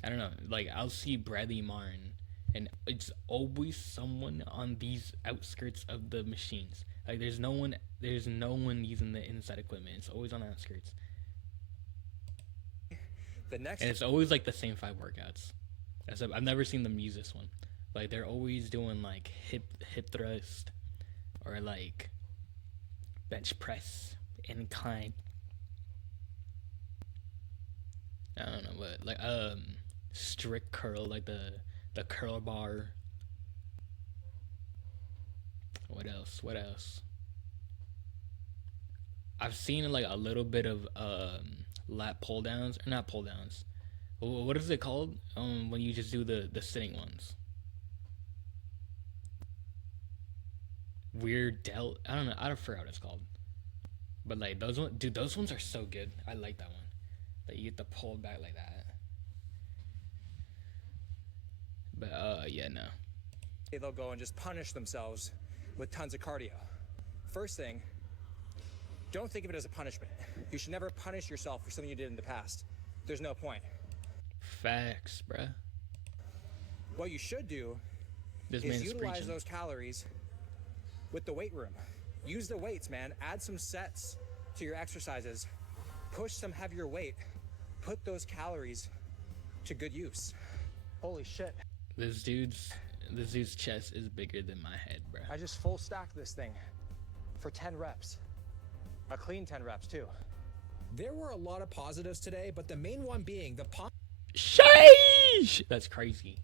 I don't know, like I'll see Bradley Martin and it's always someone on these outskirts of the machines. Like there's no one using the inside equipment. It's always on the outskirts. the next And it's always like the same 5 workouts. Except I've never seen them use this one. Like they're always doing like hip thrust or like bench press, incline. I don't know what, like strict curl, like the curl bar. What else? I've seen like a little bit of lat pull downs, or not pull downs. What is it called? When you just do the sitting ones. Weird delt. I don't know. I forgot what it's called. But like those ones, dude, those ones are so good. I like that one. Like you get to pull back like that. But yeah, no. they'll go and just punish themselves with tons of cardio. First thing, don't think of it as a punishment. You should never punish yourself for something you did in the past. There's no point. Facts, bruh. What you should do This is man's utilize preaching. those calories with the weight room. Use the weights, man. Add some sets to your exercises. Push some heavier weight. Put those calories to good use. Holy shit. This dude's chest is bigger than my head, bruh. I just full stacked this thing for 10 reps. A clean 10 reps too. There were a lot of positives today, but the main one being the pump Sheesh! That's crazy.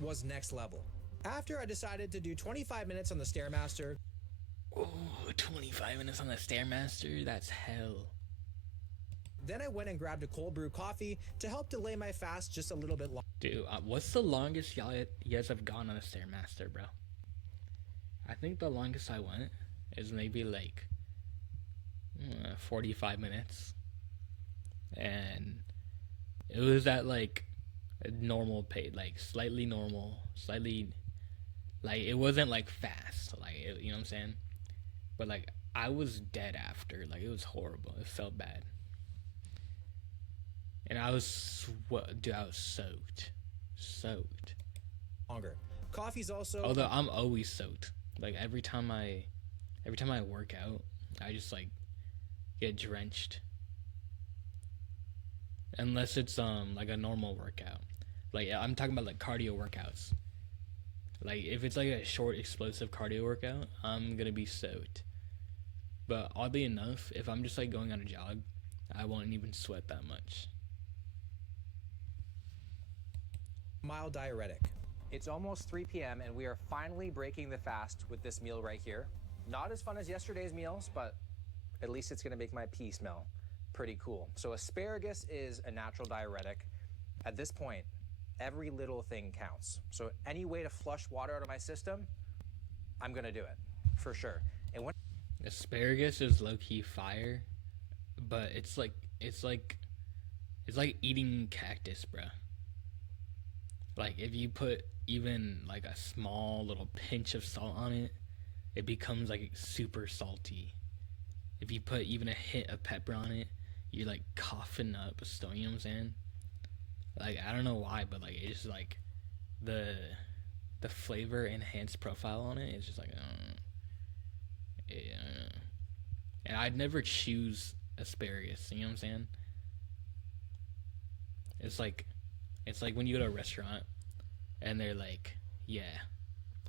was next level. After I decided to do 25 minutes on the Stairmaster. Oh, 25 minutes on the Stairmaster? That's hell. Then I went and grabbed a cold brew coffee to help delay my fast just a little bit longer. Dude, what's the longest you guys have gone on a Stairmaster, bro? I think the longest I went is maybe like 45 minutes. And it was at like a normal pace, like slightly normal, slightly, like it wasn't like fast, like you know what I'm saying? But like I was dead after, like it was horrible. It felt bad. And I was soaked. Longer. Coffee's also. Although I'm always soaked. Like every time I work out, I just like get drenched. Unless it's like a normal workout. Like I'm talking about like cardio workouts. Like if it's like a short explosive cardio workout, I'm gonna be soaked. But oddly enough, if I'm just like going on a jog, I won't even sweat that much. Mild diuretic. It's almost 3 p.m. and we are finally breaking the fast with this meal right here. Not as fun as yesterday's meals, but at least it's gonna make my pee smell pretty cool. So asparagus is a natural diuretic. At this point, every little thing counts. So any way to flush water out of my system, I'm gonna do it, for sure. And when Asparagus is low-key fire, but it's like eating cactus, bruh. Like if you put even like a small little pinch of salt on it, it becomes like super salty. If you put even a hint of pepper on it, you're like coughing up a stone. You know what I'm saying? Like I don't know why, but like it's just like the flavor enhanced profile on it is just like yeah. And I'd never choose asparagus. You know what I'm saying? It's like when you go to a restaurant and they're like, yeah,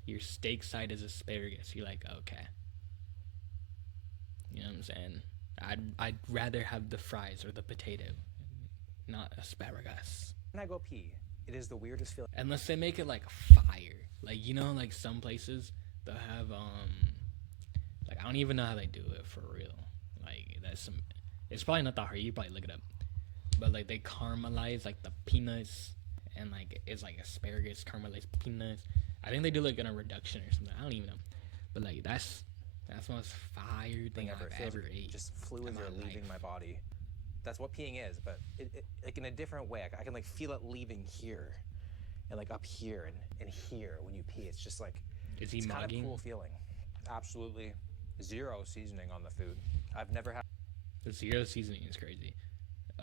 your steak side is asparagus. You're like, okay. You know what I'm saying? I'd rather have the fries or the potato, not asparagus. When I go pee, it is the weirdest feeling. Unless they make it like fire. Like, you know, like some places they'll have like I don't even know how they do it for real. Like it's probably not that hard. You probably look it up. But like they caramelize like the peanuts and like it's like asparagus caramelized peanuts. I think they do like in a reduction or something. I don't even know. But like that's the most fire thing I've ever ate. Just fluids are leaving my body. That's what peeing is, but it like in a different way. I can like feel it leaving here, and like up here and here when you pee. It's just like it's kind of a cool feeling. Absolutely zero seasoning on the food. I've never had. The zero seasoning is crazy.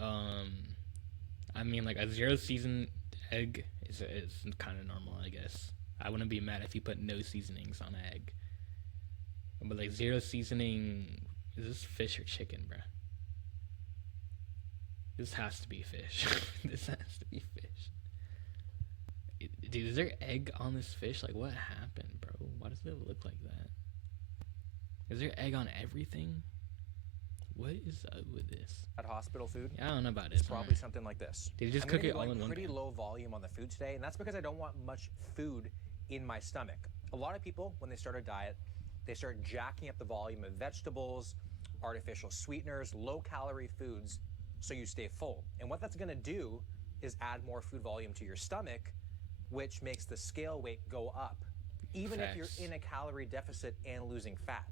I mean like a zero seasoned egg is kind of normal, I guess. I wouldn't be mad if you put no seasonings on an egg. But like zero seasoning, is this fish or chicken, bruh? This has to be fish. This has to be fish. Dude, is there egg on this fish? Like, what happened, bro? Why does it look like that? Is there egg on everything? What is up with this? At hospital food? Yeah, I don't know about it. It's probably something like this. Did you just cook it all in one pretty pan? low volume on the food today, and that's because I don't want much food in my stomach. A lot of people, when they start a diet, they start jacking up the volume of vegetables, artificial sweeteners, low-calorie foods, so you stay full. And what that's gonna do is add more food volume to your stomach, which makes the scale weight go up, even if you're in a calorie deficit and losing fat.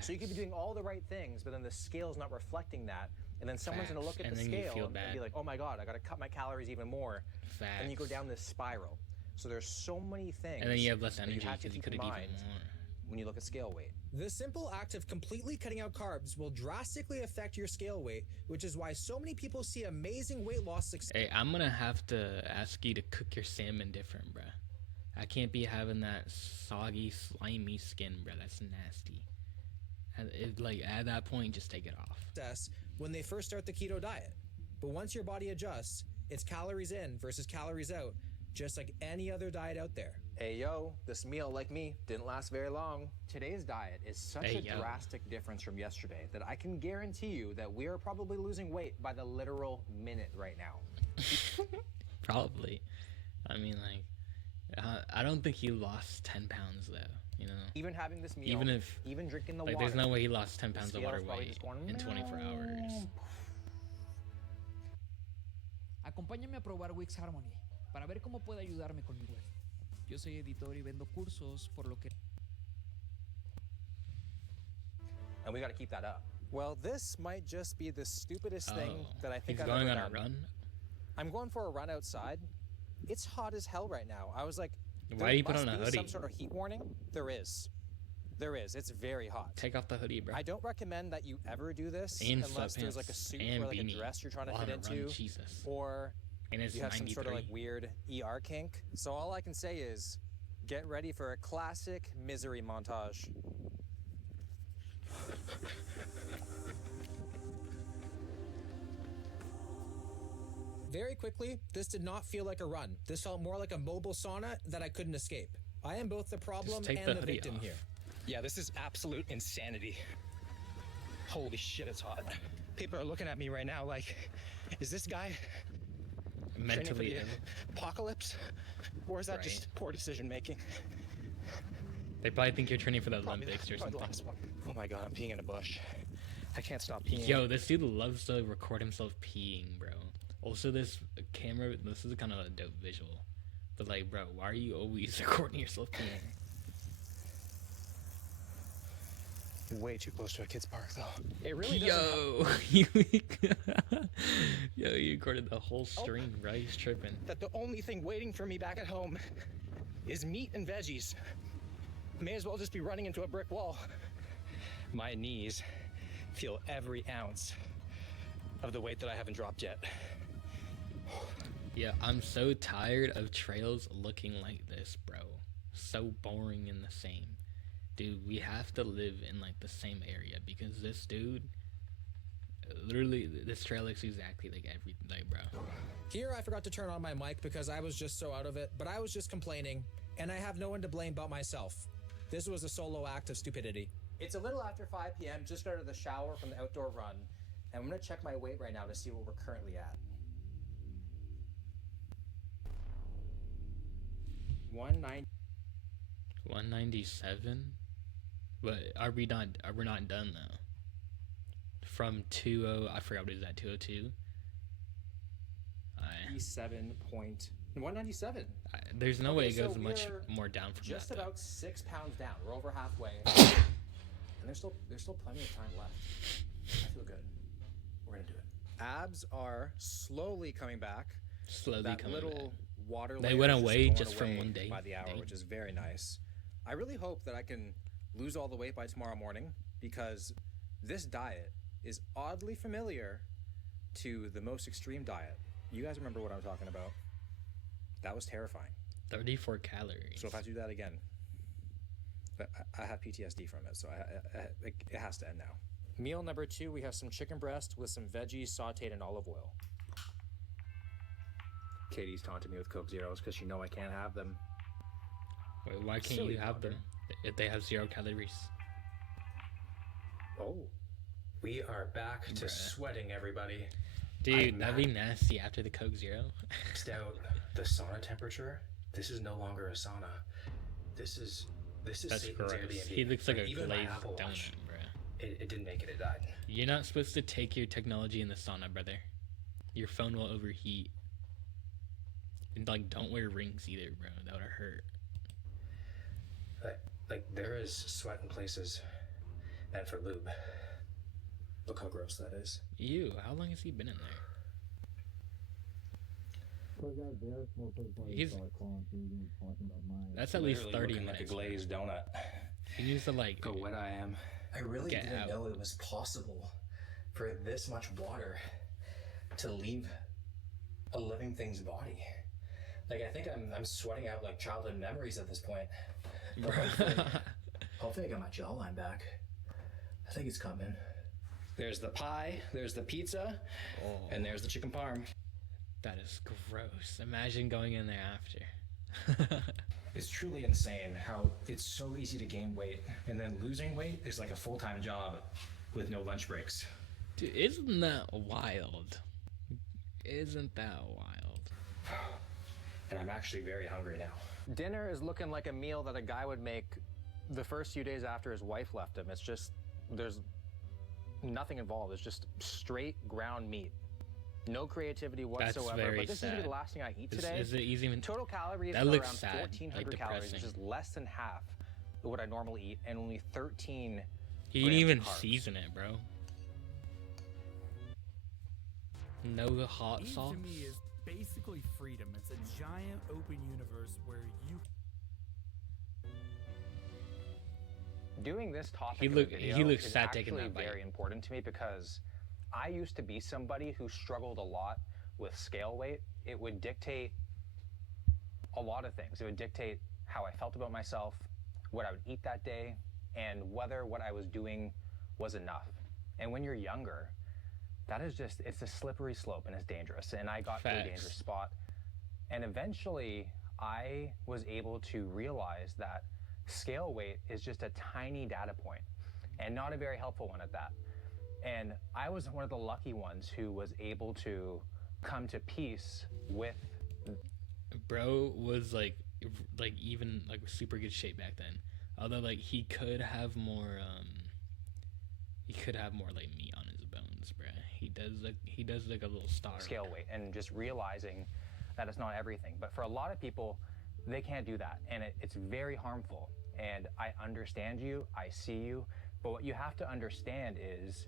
So you could be doing all the right things, but then the scale's not reflecting that, and then someone's gonna look at the scale and be like, oh my God, I gotta cut my calories even more. And you go down this spiral. So there's so many things. And then you have less energy you have to because you keep could in have eaten mind more. when you look at scale weight. The simple act of completely cutting out carbs will drastically affect your scale weight, which is why so many people see amazing weight loss success. Hey, I'm gonna have to ask you to cook your salmon different, bruh. I can't be having that soggy, slimy skin, bruh. That's nasty. Like at that point, just take it off. When they first start the keto diet. But once your body adjusts, it's calories in versus calories out, just like any other diet out there. Hey yo, this meal, like me, didn't last very long. Today's diet is such a drastic difference from yesterday that I can guarantee you that we are probably losing weight by the literal minute right now. Probably. I mean, like, I don't think he lost 10 pounds though. You know, even having this meal, even drinking the like, water, there's no way he lost 10 pounds of water weight in 24 hours. Acompáñame a probar Wix Harmony para ver cómo puede ayudarme con mi web. Yo soy editor y vendo cursos, por lo que. And we got to keep that up. Well, this might just be the stupidest thing that I think he's I've going ever on done. a run. I'm going for a run outside. It's hot as hell right now. I was like, why do you put on a hoodie? Some sort of heat warning? There is. There is. It's very hot. Take off the hoodie, bro. I don't recommend that you ever do this and unless there's like a suit or like a dress you're trying to fit into, or you have some sort of like weird ER kink. So all I can say is, get ready for a classic misery montage. Very quickly, this did not feel like a run. This felt more like a mobile sauna that I couldn't escape. I am both the problem and the victim here. Yeah, this is absolute insanity. Holy shit, it's hot. People are looking at me right now like, is this guy mentally ill? Apocalypse? Or is that just poor decision making? They probably think you're training for the Olympics or something. The last one. Oh my God, I'm peeing in a bush. I can't stop peeing. Yo, this dude loves to record himself peeing, bro. Also, this camera, this is kind of a dope visual. But like, bro, why are you always recording yourself peeing? way too close to a kid's park, though. It really Yo, you recorded the whole stream, right? He's tripping. that the only thing waiting for me back at home is meat and veggies. May as well just be running into a brick wall. My knees feel every ounce of the weight that I haven't dropped yet. Yeah, I'm so tired of trails looking like this, bro. So boring and the same. Dude, we have to live in like the same area because this dude, literally, this trail looks exactly like every day, bro. Here, I forgot to turn on my mic because I was just so out of it, but I was just complaining, and I have no one to blame but myself. This was a solo act of stupidity. It's a little after 5 p.m. Just got out of the shower from the outdoor run, and I'm gonna check my weight right now to see where we're currently at. 190. 197? But are we not done though? From 20, I forgot what is that, 202? 197. There's no way it so goes much we're more down from just that. about 6 pounds down. We're over halfway. And there's still plenty of time left. I feel good. We're gonna do it. Abs are slowly coming back. Slowly that coming little back. water They layer went is away going just from away one day. by the hour, Dang. which is very nice. I really hope that I can lose all the weight by tomorrow morning because this diet is oddly familiar to the most extreme diet. You guys remember what I'm talking about? That was terrifying. 34 calories. So if I do that again, I have PTSD from it, so it has to end now. Meal number 2, we have some chicken breast with some veggies sauteed in olive oil. Katie's taunting me with Coke Zeros because she know I can't have them. Wait, why can't Silly you have bugger. them if they have 0 calories? Oh, we are back to Bruh. sweating, everybody. Dude, that'd be nasty after the Coke Zero. Maxed out the sauna temperature. This is no longer a sauna. This is That's Satan's gross. Airbnb. He looks like a Even my glazed Apple Watch, donut, bro. it didn't make it. It died. You're not supposed to take your technology in the sauna, brother. Your phone will overheat. And like, don't wear rings either, bro. That would hurt. Like there is sweat in places, and for lube. Look how gross that is. Ew, how long has he been in there? He's, that's at least Literally 30 looking minutes. like a glazed donut. He needs to like Look how wet I am. I really get didn't out. know it was possible for this much water to leave a living thing's body. Like I think I'm sweating out like childhood memories at this point. But hopefully I got my jawline back. I think it's coming. There's the pie, there's the pizza, and there's the chicken parm. That is gross. Imagine going in there after. It's truly insane how it's so easy to gain weight, and then losing weight is like a full-time job with no lunch breaks. Dude, isn't that wild? Isn't that wild? And I'm actually very hungry now. Dinner is looking like a meal that a guy would make the first few days after his wife left him. It's just, there's nothing involved. It's just straight ground meat. No creativity whatsoever. very But this is gonna be sad. the last thing I eat Is- today. is it even- Total calories that are looks around sad, 1,400 like calories, which depressing. is less than half of what I normally eat, and only 13 He didn't grams even of carbs. season it, bro. No hot Eating sauce. to me is basically freedom. It's a giant open universe where you Doing this topic He of look- the he video looks is sad taking actually that bite. very important to me because I used to be somebody who struggled a lot with scale weight. It would dictate a lot of things. It would dictate how I felt about myself, what I would eat that day, and whether what I was doing was enough. And when you're younger, that is just, it's a slippery slope and it's dangerous. And I got to a Facts. dangerous spot. And eventually I was able to realize that scale weight is just a tiny data point and not a very helpful one at that. And I was one of the lucky ones who was able to come to peace with. Bro was like even like super good shape back then. Although like he could have more like meat on his bones, bro. He does like a little star. Scale weight and just realizing that it's not everything. But for a lot of people, they can't do that. And it's very harmful. And I understand you, I see you, But what you have to understand is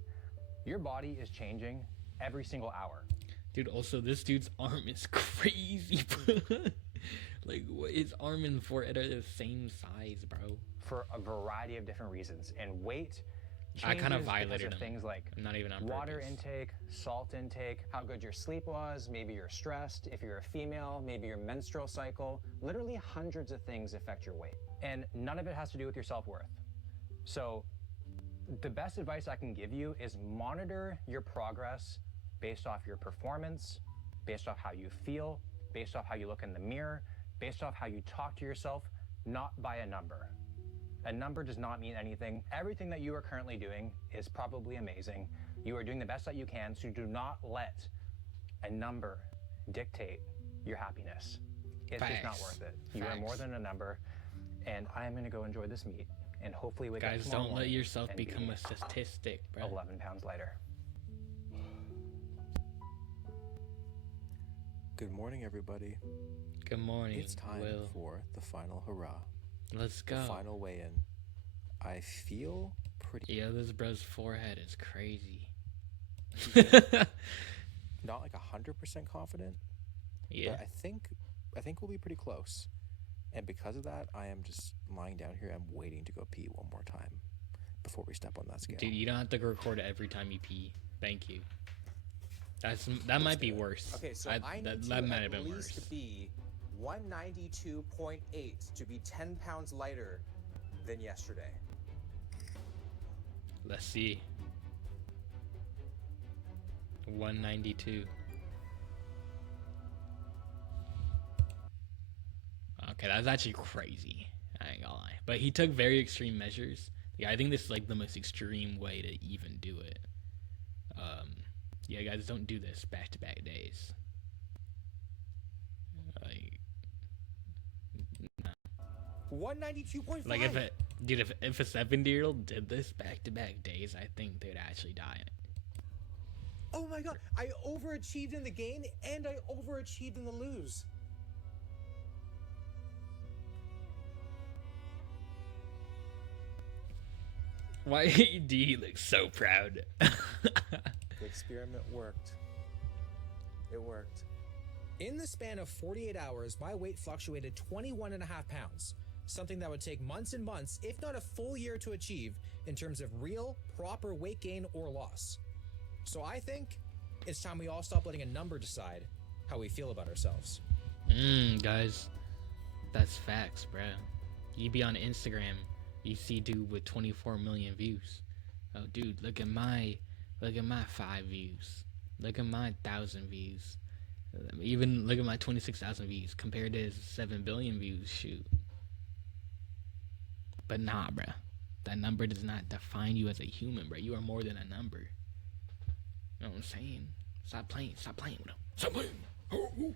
your body is changing every single hour. Dude, also, this dude's arm is crazy, bro. Like, his arm and forehead are the same size, bro. For a variety of different reasons. And weight I kind of changes violated because of him. things like Not even on water purpose. intake, salt intake, how good your sleep was, maybe you're stressed, if you're a female, maybe your menstrual cycle. Literally hundreds of things affect your weight. And none of it has to do with your self-worth. So the best advice I can give you is monitor your progress based off your performance, based off how you feel, based off how you look in the mirror, based off how you talk to yourself, not by a number. A number does not mean anything. Everything that you are currently doing is probably amazing. You are doing the best that you can, so do not let a number dictate your happiness. It's just not worth it. You are more than a number, and I am gonna go enjoy this meet, and hopefully wake up Guys, tomorrow don't let morning yourself and become be a statistic, bro. 11 pounds lighter. Good morning, everybody. Good morning, It's time Will. for the final hurrah. Let's go. The final weigh-in. I feel pretty... Yo, this bro's forehead is crazy. Not like 100% confident. Yeah. But I think we'll be pretty close. And because of that, I am just lying down here. I'm waiting to go pee one more time before we step on that scale. Dude, you don't have to record every time you pee. Thank you. That might be worse. Okay, so I need that to might at have been least worse. be 192.8 to be 10 pounds lighter than yesterday. Let's see. 192. Okay, that's actually crazy. I ain't gonna lie. But he took very extreme measures. Yeah, I think this is like the most extreme way to even do it. Yeah, guys, don't do this back-to-back days. Like, nah. 192.5. Like if a 70-year-old did this back-to-back days, I think they'd actually die. Oh my god, I overachieved in the gain and I overachieved in the lose. Why do you look so proud? The experiment worked. It worked. In the span of 48 hours, my weight fluctuated 21.5 pounds, something that would take months and months, if not a full year, to achieve in terms of real, proper weight gain or loss. So I think it's time we all stop letting a number decide how we feel about ourselves. Guys, that's facts, bruh. You be on Instagram, you see dude with 24 million views. Oh, dude, look at my 5 views. Look at my 1,000 views. Even look at my 26,000 views compared to his 7 billion views. Shoot. But nah, bruh. That number does not define you as a human, bruh. You are more than a number. You know what I'm saying? Stop playing with him. Stop playing.